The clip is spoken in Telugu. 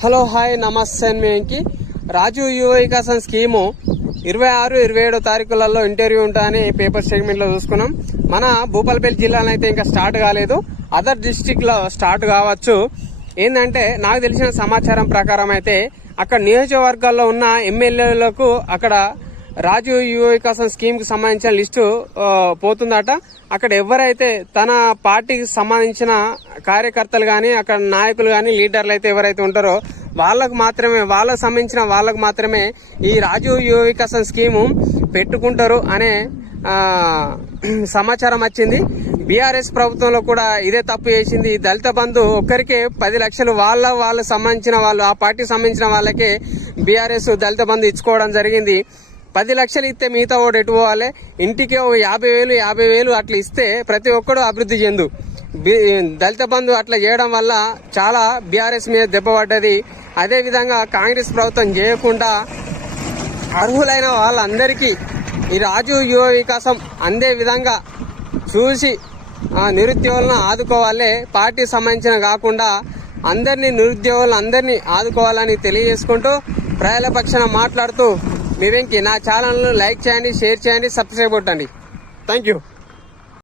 హలో హాయ్ నమస్తే మేంకి రాజీవ్ రాజు యువ వికాసం స్కీము ఇరవై ఆరు ఇరవై ఏడో తారీఖులలో ఇంటర్వ్యూ ఉంటాయని పేపర్ స్టేట్మెంట్లో చూసుకున్నాం. మన భూపాలపల్లి జిల్లాలో అయితే ఇంకా స్టార్ట్ కాలేదు. అదర్ డిస్టిక్లో స్టార్ట్ కావచ్చు. ఏంటంటే నాకు తెలిసిన సమాచారం ప్రకారం అయితే అక్కడ నియోజకవర్గాల్లో ఉన్న ఎమ్మెల్యేలకు అక్కడ రాజు యువ వికాసం స్కీమ్కి సంబంధించిన లిస్టు పోతుందట. అక్కడ ఎవరైతే తన పార్టీకి సంబంధించిన కార్యకర్తలు కానీ అక్కడ నాయకులు కానీ లీడర్లు అయితే ఎవరైతే ఉంటారో వాళ్ళకు మాత్రమే వాళ్ళకు సంబంధించిన వాళ్ళకు మాత్రమే ఈ రాజు యువ వికాసం స్కీము పెట్టుకుంటారు అనే సమాచారం వచ్చింది. బీఆర్ఎస్ ప్రభుత్వంలో కూడా ఇదే తప్పు చేసింది. ఈ దళిత బంధు ఒక్కరికే పది లక్షలు వాళ్ళ వాళ్ళకు సంబంధించిన వాళ్ళు ఆ పార్టీకి సంబంధించిన వాళ్ళకే బీఆర్ఎస్ దళిత బంధు ఇచ్చుకోవడం జరిగింది. పది లక్షలు ఇస్తే మిగతా ఒకటి ఎటు పోవాలి? ఇంటికి ఒక యాభై వేలు యాభై వేలు అట్లా ఇస్తే ప్రతి ఒక్కడు అభివృద్ధి చెందు. దళిత బంధు అట్లా చేయడం వల్ల చాలా బీఆర్ఎస్ మీద దెబ్బ పడ్డది. అదేవిధంగా కాంగ్రెస్ ప్రభుత్వం చేయకుండా అర్హులైన వాళ్ళందరికీ ఈ రాజు యువ వికాసం అందే విధంగా చూసి నిరుద్యోగులను ఆదుకోవాలే. పార్టీ సంబంధించిన కాకుండా అందరినీ నిరుద్యోగులను అందరినీ ఆదుకోవాలని తెలియజేసుకుంటూ ప్రజల పక్షాన మాట్లాడుతూ మీ వెంకి నా ఛానల్ను లైక్ చేయండి షేర్ చేయండి సబ్స్క్రైబ్ కొట్టండి. Thank you